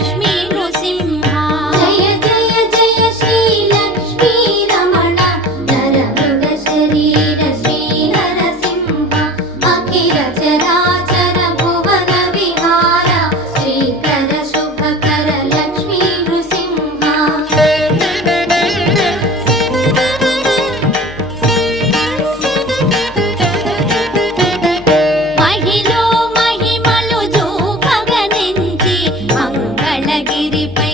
లక్ష్మీ నృసింహ జయ జయ జయ శ్రీ లక్ష్మీ రమణ నరమృగ శరీర శ్రీ నరసింహ అఖిల చరాచర భువన విహార శ్రీకర శుభకర లక్ష్మీ నృసింహ మహిలో మహిమలు చూపగనించి మంగళగిరిపై